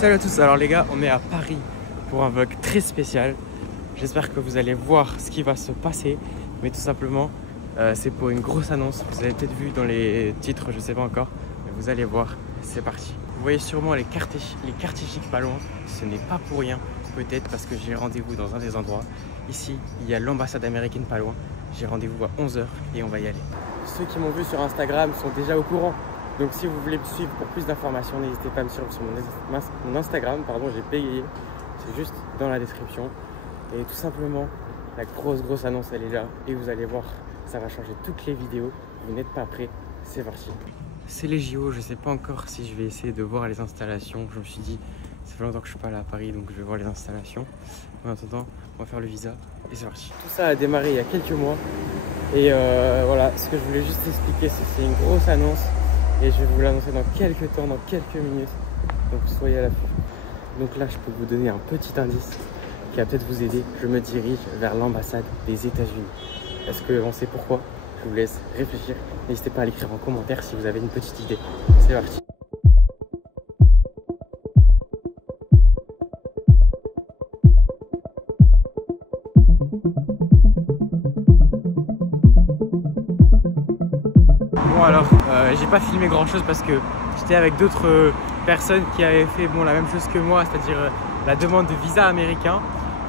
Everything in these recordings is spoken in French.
Salut à tous, alors les gars, on est à Paris pour un vlog très spécial. J'espère que vous allez voir ce qui va se passer, mais tout simplement, c'est pour une grosse annonce. Vous avez peut-être vu dans les titres, je sais pas encore, mais vous allez voir, c'est parti. Vous voyez sûrement les quartiers chics pas loin, ce n'est pas pour rien, peut-être parce que j'ai rendez-vous dans un des endroits. Ici, il y a l'ambassade américaine pas loin, j'ai rendez-vous à 11 h et on va y aller. Ceux qui m'ont vu sur Instagram sont déjà au courant. Donc si vous voulez me suivre pour plus d'informations, n'hésitez pas à me suivre sur mon Instagram, pardon, j'ai payé, c'est juste dans la description. Et tout simplement, la grosse annonce, elle est là. Et vous allez voir, ça va changer toutes les vidéos. Vous n'êtes pas prêts, c'est parti. C'est les JO, je sais pas encore si je vais essayer de voir les installations. Je me suis dit, ça fait longtemps que je suis pas allé à Paris, donc je vais voir les installations. En attendant, on va faire le visa et c'est parti. Tout ça a démarré il y a quelques mois. Et voilà, ce que je voulais juste expliquer, c'est que c'est une grosse annonce. Et je vais vous l'annoncer dans quelques temps, dans quelques minutes. Donc soyez à l'affût. Donc là, je peux vous donner un petit indice qui va peut-être vous aider. Je me dirige vers l'ambassade des États-Unis. Est-ce qu'on sait pourquoi? Je vous laisse réfléchir. N'hésitez pas à l'écrire en commentaire si vous avez une petite idée. C'est parti. Bon alors, j'ai pas filmé grand chose parce que j'étais avec d'autres personnes qui avaient fait la même chose que moi, c'est-à-dire la demande de visa américain.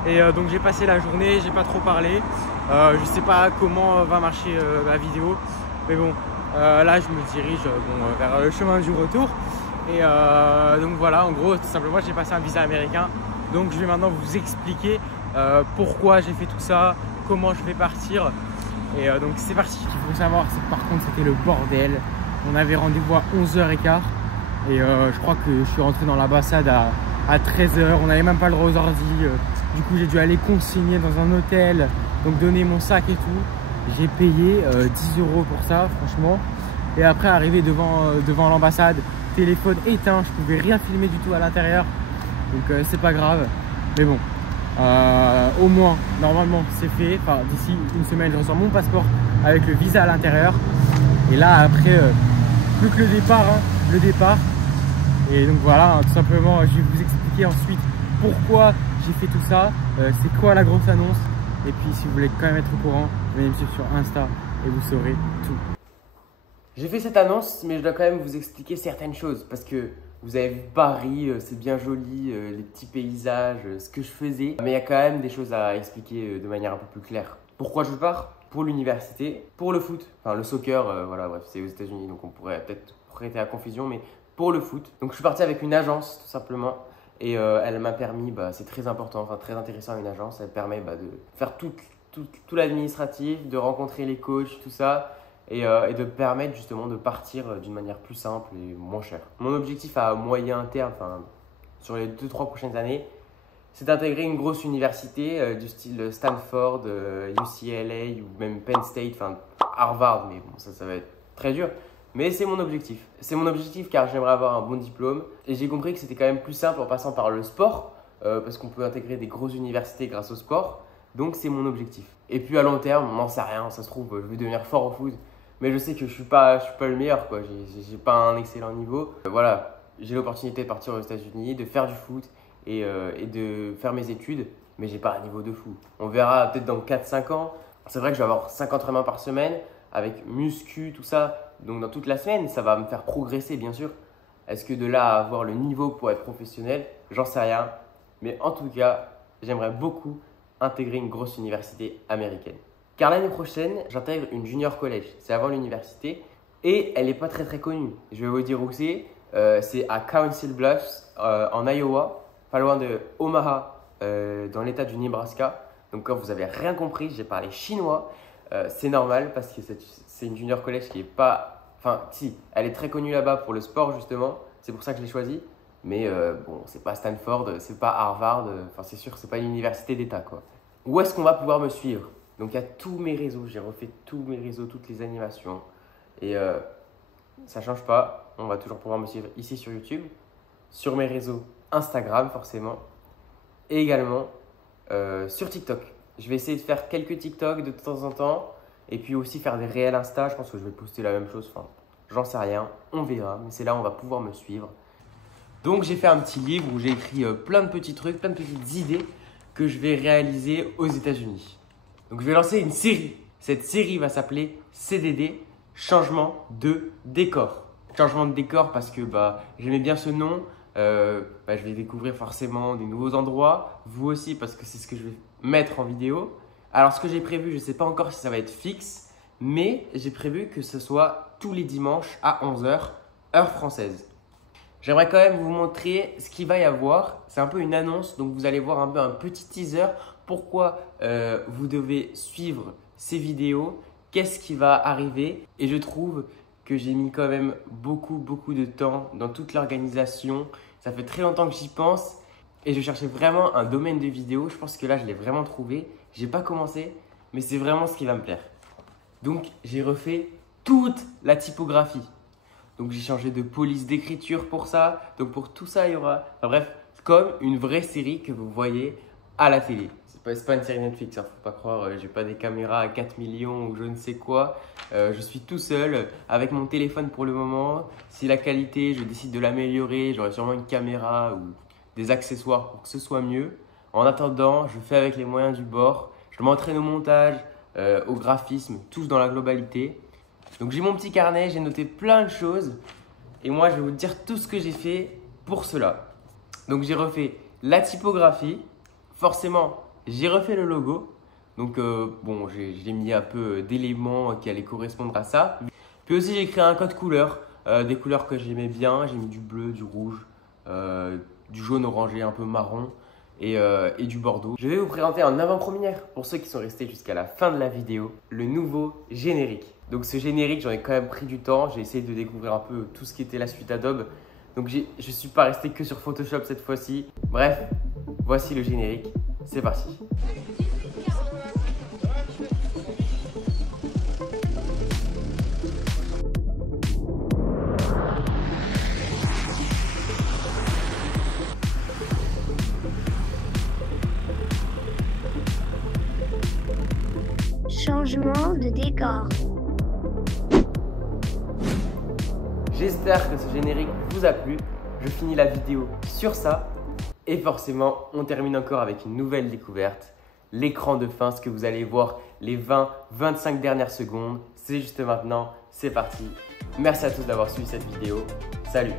Et donc j'ai passé la journée, j'ai pas trop parlé. Je sais pas comment va marcher la vidéo, mais bon, là je me dirige vers le chemin du retour. Et donc voilà, en gros, tout simplement, j'ai passé un visa américain. Donc je vais maintenant vous expliquer pourquoi j'ai fait tout ça, comment je vais partir. Et donc c'est parti. Ce qu'il faut savoir, c'est que par contre c'était le bordel. On avait rendez-vous à 11h15 et je crois que je suis rentré dans l'ambassade à 13h. On n'avait même pas le droit aux ordi. Du coup j'ai dû aller consigner dans un hôtel, donc donner mon sac et tout. J'ai payé 10 € pour ça, franchement. Et après arrivé devant l'ambassade, téléphone éteint, je pouvais rien filmer du tout à l'intérieur. Donc c'est pas grave. Mais bon. Au moins, normalement, c'est fait. Enfin, d'ici une semaine, je reçois mon passeport avec le visa à l'intérieur. Et là, après, plus que le départ, le départ. Et donc voilà, tout simplement, je vais vous expliquer ensuite pourquoi j'ai fait tout ça, c'est quoi la grosse annonce. Et puis, si vous voulez quand même être au courant, venez me suivre sur Insta et vous saurez tout. J'ai fait cette annonce, mais je dois quand même vous expliquer certaines choses parce que vous avez vu Paris, c'est bien joli, les petits paysages, ce que je faisais. Mais il y a quand même des choses à expliquer de manière un peu plus claire. Pourquoi je pars? Pour l'université, pour le foot, enfin le soccer, voilà, bref, c'est aux États-Unis, donc on pourrait peut-être prêter à confusion, mais pour le foot. Donc je suis parti avec une agence, tout simplement, et elle m'a permis, c'est très important, enfin très intéressant une agence, elle permet de faire tout l'administratif, de rencontrer les coachs, tout ça. Et de permettre justement de partir d'une manière plus simple et moins chère. Mon objectif à moyen terme, sur les 2-3 prochaines années, c'est d'intégrer une grosse université du style Stanford, UCLA ou même Penn State, Harvard, mais bon, ça va être très dur. Mais c'est mon objectif. C'est mon objectif car j'aimerais avoir un bon diplôme. Et j'ai compris que c'était quand même plus simple en passant par le sport, parce qu'on peut intégrer des grosses universités grâce au sport. Donc c'est mon objectif. Et puis à long terme, on n'en sait rien, ça se trouve, je vais devenir fort au foot. Mais je sais que je suis pas le meilleur, quoi. J'ai pas un excellent niveau. Voilà, j'ai l'opportunité de partir aux États-Unis, de faire du foot et de faire mes études. Mais j'ai pas un niveau de fou. On verra peut-être dans 4-5 ans. C'est vrai que je vais avoir 5 entraînements par semaine avec muscu, tout ça. Donc dans toute la semaine, ça va me faire progresser, bien sûr. Est-ce que de là à avoir le niveau pour être professionnel, j'en sais rien. Mais en tout cas, j'aimerais beaucoup intégrer une grosse université américaine. Car l'année prochaine, j'intègre une junior college. C'est avant l'université et elle n'est pas très connue. Je vais vous dire où c'est. C'est à Council Bluffs en Iowa, pas loin de Omaha, dans l'état du Nebraska. Donc quand vous avez rien compris, j'ai parlé chinois. C'est normal parce que c'est une junior college qui est pas… Enfin si, elle est très connue là-bas pour le sport justement. C'est pour ça que je l'ai choisie. Mais bon, c'est pas Stanford, c'est pas Harvard. C'est sûr que c'est pas une université d'état, quoi. Où est-ce qu'on va pouvoir me suivre? Donc il y a tous mes réseaux, j'ai refait tous mes réseaux, toutes les animations. Et ça ne change pas, on va toujours pouvoir me suivre ici sur YouTube, sur mes réseaux Instagram forcément, et également sur TikTok. Je vais essayer de faire quelques TikTok de temps en temps, et puis aussi faire des réels Insta, je pense que je vais poster la même chose, j'en sais rien, on verra, mais c'est là où on va pouvoir me suivre. Donc j'ai fait un petit livre où j'ai écrit plein de petits trucs, plein de petites idées que je vais réaliser aux États-Unis. Donc je vais lancer une série. Cette série va s'appeler CDD, changement de décor. Changement de décor parce que j'aimais bien ce nom. Je vais découvrir forcément des nouveaux endroits. Vous aussi parce que c'est ce que je vais mettre en vidéo. Alors ce que j'ai prévu, je ne sais pas encore si ça va être fixe, mais j'ai prévu que ce soit tous les dimanches à 11 h, heure française. J'aimerais quand même vous montrer ce qu'il va y avoir. C'est un peu une annonce, donc vous allez voir un peu un petit teaser. Pourquoi vous devez suivre ces vidéos, qu'est-ce qui va arriver. Et je trouve que j'ai mis quand même beaucoup de temps dans toute l'organisation. Ça fait très longtemps que j'y pense et je cherchais vraiment un domaine de vidéo. Je pense que là, je l'ai vraiment trouvé. Je n'ai pas commencé, mais c'est vraiment ce qui va me plaire. Donc, j'ai refait toute la typographie. Donc, j'ai changé de police d'écriture pour ça. Donc, pour tout ça, il y aura… Enfin, bref, comme une vraie série que vous voyez à la télé. C'est pas une série Netflix, hein, faut pas croire. J'ai pas des caméras à 4 millions ou je ne sais quoi. Je suis tout seul avec mon téléphone pour le moment. Si la qualité, je décide de l'améliorer, j'aurai sûrement une caméra ou des accessoires pour que ce soit mieux. En attendant, je fais avec les moyens du bord. Je m'entraîne au montage, au graphisme, tous dans la globalité. Donc j'ai mon petit carnet, j'ai noté plein de choses et moi je vais vous dire tout ce que j'ai fait pour cela. Donc j'ai refait la typographie, forcément j'ai refait le logo. Donc j'ai mis un peu d'éléments qui allaient correspondre à ça. Puis aussi j'ai créé un code couleur, des couleurs que j'aimais bien. J'ai mis du bleu, du rouge, du jaune orangé, un peu marron et du bordeaux. Je vais vous présenter en avant-première, pour ceux qui sont restés jusqu'à la fin de la vidéo, le nouveau générique. Donc ce générique, j'en ai quand même pris du temps. J'ai essayé de découvrir un peu tout ce qui était la suite Adobe. Donc je ne suis pas resté que sur Photoshop cette fois-ci. Bref, voici le générique. C'est parti. Changement de décor. J'espère que ce générique vous a plu. Je finis la vidéo sur ça. Et forcément, on termine encore avec une nouvelle découverte. L'écran de fin, ce que vous allez voir les 20-25 dernières secondes. C'est juste maintenant. C'est parti. Merci à tous d'avoir suivi cette vidéo. Salut!